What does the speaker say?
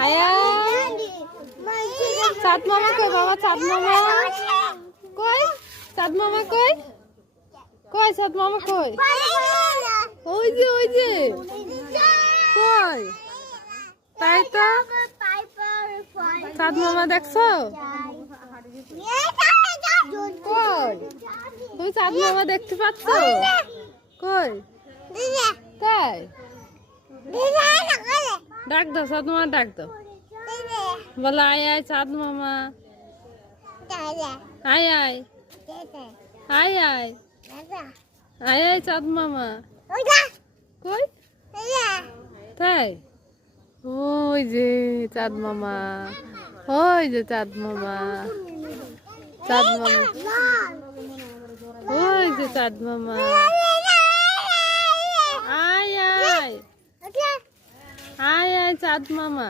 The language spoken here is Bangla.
আয় আয় চাঁদ মামা কই বাবা চাঁদ মামা কই চাঁদ মামা কই কই চাঁদ মামা কই ওই যে কই তাই তো চাঁদ মামা দেখছো কই তুমি চাঁদ মামা দেখতে পাচ্ছ কই তাই ডাক দাও চাঁদ মামা ডাক দাও বলো আয় আয় চাঁদ মামা আয় আয় আয় আয় আয় আয় চাঁদ মামা কই তাই ওই যে চাঁদ মামা ওই যে চাঁদ মামা চাঁদ মামা ওই যে চাঁদ মামা আয় আয় আয় আয় চাঁদ মামা